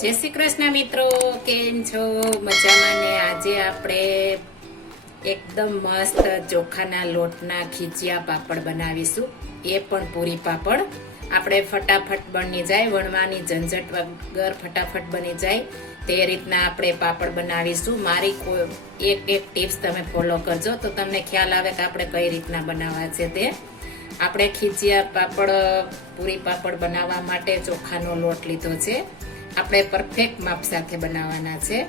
જય શ્રી કૃષ્ણ મિત્રો, કેમ છો? મજામાં ને? આજે આપણે એકદમ મસ્ત ચોખાના લોટના ખીચિયા પાપડ બનાવીશું. એ પણ પૂરી પાપડ. આપણે ફટાફટ બની જાય, વણવાની ઝંઝટ વગર ફટાફટ બની જાય. તે રીતના આપણે પાપડ બનાવીશું. મારી એક એક ટિપ્સ તમે ફોલો કરજો તો તમને ખ્યાલ આવે કે આપણે કઈ રીતના બનાવવા છે તે. આપણે ખીચિયા પાપડ, પૂરી પાપડ બનાવવા માટે ચોખાનો લોટ લીધો છે. આપણે પરફેક્ટ માપ સાથે બનાવવાના છે.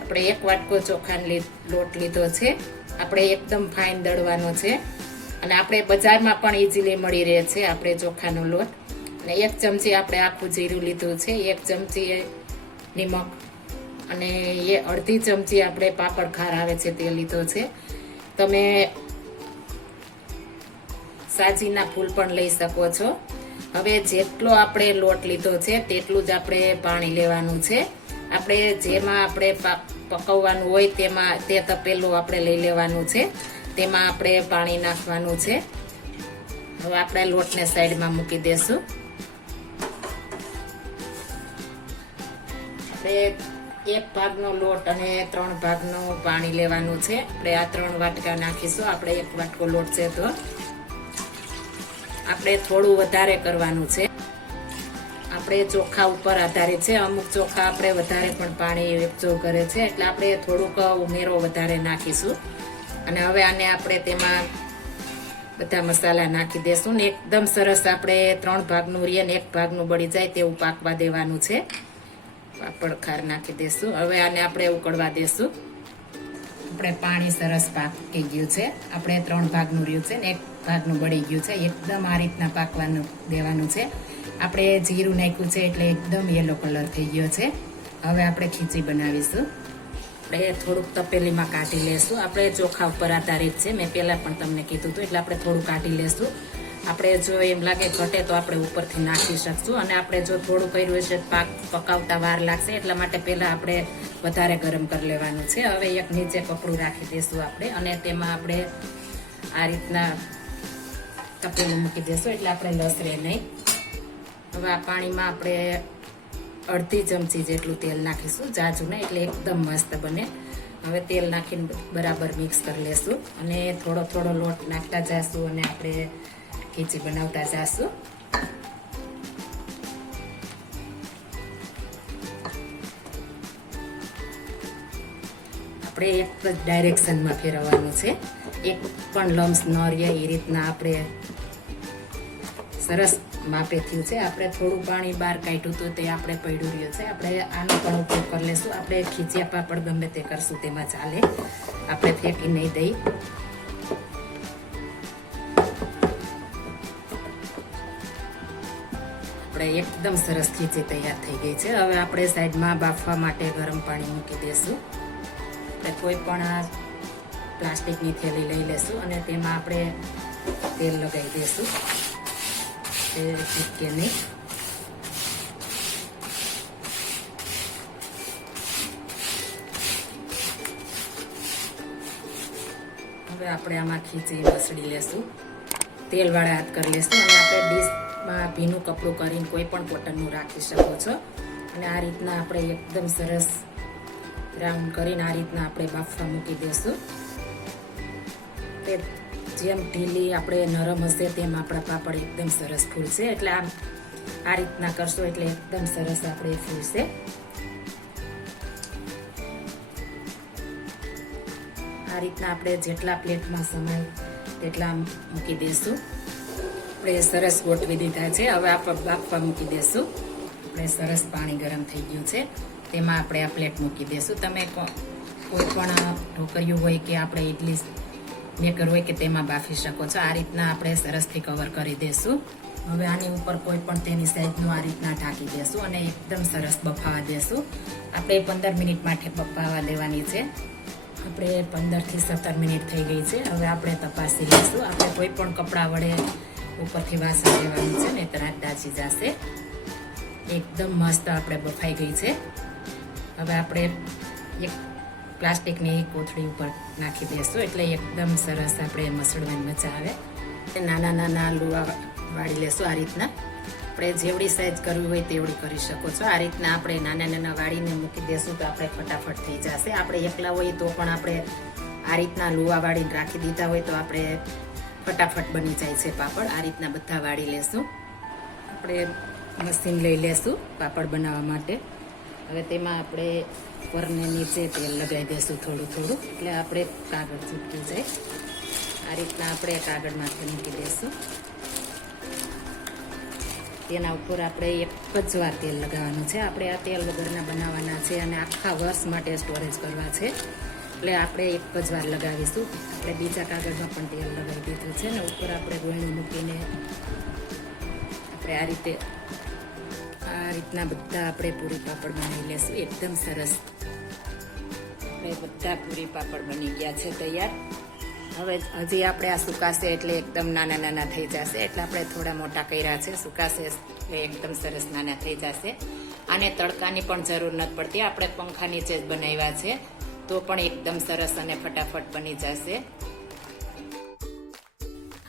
આપણે એક વાટકો ચોખાનો લોટ લીધો છે. આપણે એકદમ ફાઇન દળવાનો છે. અને આપણે બજારમાં પણ ઇઝીલી મળી રહે છે આપણે ચોખાનો લોટ. અને એક ચમચી આપણે આખું જીરું લીધું છે, એક ચમચી નિમક. અને એ અડધી ચમચી આપણે પાપડ ખાર આવે છે તે લીધો છે. તમે સાજીના ફૂલ પણ લઈ શકો છો. હવે જેટલો આપણે લોટ લીધો છે, તેટલું જ આપણે પાણી લેવાનું છે. આપણે જેમાં આપણે પકવવાનું હોય તેમાં તે તપેલું આપણે લઈ લેવાનું છે. તેમાં આપણે પાણી નાખવાનું છે. હવે આપણે લોટને સાઈડમાં મૂકી દેશું. આપણે એક ભાગનો લોટ અને ત્રણ ભાગનું પાણી લેવાનું છે. આપણે આ ત્રણ વાટકા નાખીશું. આપણે એક વાટકો લોટ છે તો. આપણે થોડું વધારે કરવાનું છે. આપણે ચોખા ઉપર આધારિત છે. અમુક ચોખા આપણે વધારે પણ પાણી એબ્ઝોર્વ કરે છે. એટલે આપણે થોડુંક ઉમેરો વધારે નાખીશું. અને હવે આને આપણે તેમાં બધા મસાલા નાખી દેશું ને એકદમ સરસ આપણે ત્રણ ભાગનું રીએ ને એક ભાગનું બળી જાય તેવું પાકવા દેવાનું છે. પાપડ ખાર નાખી દેશું. હવે આને આપણે ઉકળવા દેશું. આપણે પાણી સરસ પાકી ગયું છે. આપણે ત્રણ ભાગનું રહ્યું છે ને એક ભાગનું બળી ગયું છે. એકદમ આ રીતના પાકવાનું દેવાનું છે. આપણે જીરું નાખ્યું છે એટલે એકદમ યલો કલર થઈ ગયો છે. હવે આપણે ખીચી બનાવીશું. આપણે થોડુંક તપેલીમાં કાઢી લેશું. આપણે ચોખા ઉપર આધારિત છે. મેં પહેલાં પણ તમને કીધું હતું એટલે આપણે થોડું કાઢી લેશું. આપણે જો એમ લાગે ઘટે તો આપણે ઉપરથી નાખી શકશું. અને આપણે જો થોડું કર્યું હશે પાક પકાવતા વાર લાગશે. એટલા માટે પહેલાં આપણે વધારે ગરમ કરી લેવાનું છે. હવે એક નીચે કપડું રાખી દઈશું આપણે. અને તેમાં આપણે આ રીતના તપેલું મૂકી દઈશું એટલે આપણે લસરે નહીં. હવે આ પાણીમાં આપણે અડધી ચમચી જેટલું તેલ નાખીશું. જાજું ને એટલે એકદમ મસ્ત બને. હવે તેલ નાખીને બરાબર મિક્સ કરી લેશું. અને થોડો થોડો લોટ નાખતા જઈશું અને આપણે ખીચી બનાવતા જાશું આપણે એક જ ડાયરેક્શનમાં ફેરવવાનું છે એક પણ લમ્સ ન રહે એ રીતના આપણે સરસ માપે થયું છે આપણે થોડું પાણી બહાર કાઢ્યું હતું તે આપણે પડ્યું રહ્યું છે આપણે આનો પણ ઉપયોગ કરી લેશું આપણે ખીચિયા પાપડ ગમે તે કરશું તેમાં ચાલે આપણે ફેંકી નહીં દઈ આપણે એકદમ સરસ ખીચી તૈયાર થઈ ગઈ છે. હવે આપણે સાઈડમાં બાફવા માટે ગરમ પાણી મૂકી દઈશું આપણે કોઈ પણ આ પ્લાસ્ટિકની થેલી લઈ લેશું અને તેમાં આપણે તેલ લગાવી દઈશું તે ચીપકે નહીં. હવે આપણે આમાં ખીચી મસળી લેશું. તેલવાળા હાથ કરી લેશું અને આપણે ડીશમાં ભીનું કપડું કરીને કોઈ પણ કોટનનું રાખી શકો છો. અને આ રીતના આપણે એકદમ સરસ રાઉન્ડ કરીને આ રીતના આપણે બાફવા મૂકી દઈશું તે જેમ ઢીલી આપણે નરમ હશે તેમ આપણા પાપડ એકદમ સરસ ફૂલશે. એટલે આમ આ રીતના કરશો એટલે એકદમ સરસ આપણે ફૂલશે. આ રીતના આપણે જેટલા પ્લેટમાં સમાય તેટલા મૂકી દઈશું આપણે સરસ ગોઠવી દીધા છે. હવે આપણે બાફવા મૂકી દઈશું આપણે સરસ પાણી ગરમ થઈ ગયું છે. તેમાં આપણે આ પ્લેટ મૂકી દઈશું તમે કોઈ પણ ઢોકરિયું હોય કે આપણે ઇડલી મેકર હોય કે તેમાં બાફી શકો છો. આ રીતના આપણે સરસથી કવર કરી દઈશું હવે આની ઉપર કોઈ પણ તેની સાઈઝનું આ રીતના ઢાંકી દઈશું અને એકદમ સરસ બફાવા દેશું. આપણે પંદર મિનિટ માટે બફાવા દેવાની છે. આપણે પંદરથી સત્તર મિનિટ થઈ ગઈ છે. હવે આપણે તપાસી લઈશું. આપણે કોઈ પણ કપડાં વડે ઉપરથી વાસણ લેવાનું છે ને તરત દાજી જશે. એકદમ મસ્ત આપણે બફાઈ ગઈ છે. હવે આપણે એક પ્લાસ્ટિકની કોથળી ઉપર નાખી દઈશું. એટલે એકદમ સરસ આપણે મસળવાની મજા આવે. નાના નાના લુવા વાળી લેશું આ રીતના. આપણે જેવડી સાઈઝ કરવી હોય તેવડી કરી શકો છો. આ રીતના આપણે નાના નાના વાળીને મૂકી દેશું તો આપણે ફટાફટ થઈ જશે. આપણે એકલા હોઈએ તો પણ આપણે આ રીતના લુવા વાળીને રાખી દીધા હોય તો આપણે ફટાફટ બની જાય છે પાપડ. આ રીતના બધા વાળી લેશું. આપણે મશીન લઈ લેશું પાપડ બનાવવા માટે. હવે તેમાં આપણે પરને નીચે તેલ લગાવી દઈશું થોડું થોડું. એટલે આપણે કાગળ છૂટકી જાય. આ રીતના આપણે કાગળમાંથી મૂકી દઈશું તેના ઉપર આપણે એક જ વાર તેલ લગાવવાનું છે. આપણે આ તેલ વગરના બનાવવાના છે અને આખા વર્ષ માટે સ્ટોરેજ કરવા છે. એટલે આપણે એક જ વાર લગાવીશું. આપણે બીજા કાગળમાં પણ તેલ લગાવી છે ને, ઉપર આપણે ગોળણી મૂકીને આપણે આ રીતે, આ રીતના બધા આપણે પૂરી પાપડ બનાવી લેશું. એકદમ સરસ. આપણે બધા પૂરી પાપડ બની ગયા છે તૈયાર. હવે હજી આપણે આ સુકાશે એટલે એકદમ નાના નાના થઈ જશે. એટલે આપણે થોડા મોટા કર્યા છે. સુકાશે એટલે એકદમ સરસ નાના થઈ જશે. આને તડકાની પણ જરૂર નથી પડતી. આપણે પંખા નીચે જ બનાવ્યા છે. તો પણ એકદમ સરસ અને ફટાફટ બની જશે.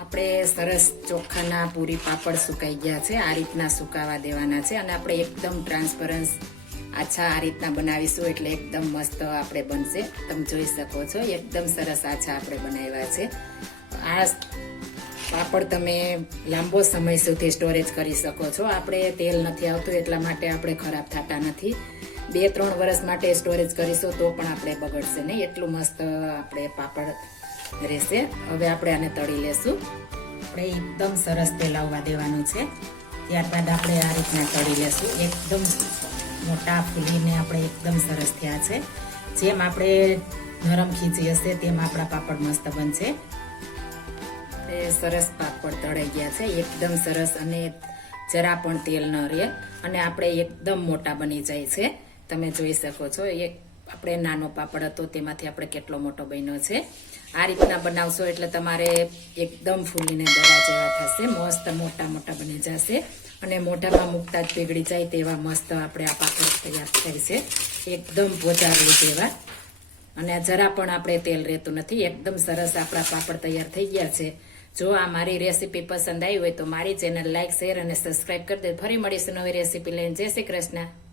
આપણે સરસ ચોખાના પૂરી પાપડ સુકાઈ ગયા છે, આ રીતના સુકાવા દેવાના છે અને આપણે એકદમ ટ્રાન્સપરન્સ આછા આ રીતના બનાવીશું એટલે એકદમ મસ્ત આપણે બનશે. તમે જોઈ શકો છો, એકદમ સરસ આછા આપણે બનાવ્યા છે. આ પાપડ તમે લાંબો સમય સુધી સ્ટોરેજ કરી શકો છો. આપણે તેલ નથી આવતું, એટલા માટે આપણે ખરાબ થતા નથી. બે, ત્રણ વર્ષ માટે સ્ટોરેજ કરીશું તો પણ આપણે બગડશે નહીં. એટલું મસ્ત આપણે પાપડ રહેશે. હવે આપણે આને તળી લેશું. આપણે એકદમ સરસ તેલ આવવા દેવાનું છે. ત્યારબાદ આપણે આ રીતના તળી લેશું. એકદમ મોટા ફૂલીને આપણે એકદમ સરસ થયા છે. જેમ આપણે નરમ ખીચી હશે તેમ આપણા પાપડ મસ્ત બનશે. સરસ પાપડ તળાઈ ગયા છે. એકદમ સરસ અને જરા પણ તેલ ન રહે અને આપણે એકદમ મોટા બની જાય છે. તમે જોઈ શકો છો. એક આપણે નાનો પાપડ હતો, તેમાંથી આપણે કેટલો મોટો બન્યો છે. આ રીતના બનાવશો એટલે તમારે એકદમ ફૂલીને દડા જેવા થશે, મસ્ત મોટા મોટા બની જશે. અને મોઢામાં મૂકતા જ પીગળી જાય તેવા મસ્ત આપણે આ પાપડ તૈયાર થાય છે. એકદમ પોચારું જેવા. અને જરા પણ આપણે તેલ રહેતું નથી, એકદમ સરસ આપણા પાપડ તૈયાર થઈ ગયા છે. જો આ મારી રેસીપી પસંદ આવી હોય તો મારી ચેનલ લાઇક શેર અને સબસ્ક્રાઇબ કરી દે. ફરી મળીશું નવી રેસીપી લઈને. જય શ્રી કૃષ્ણ.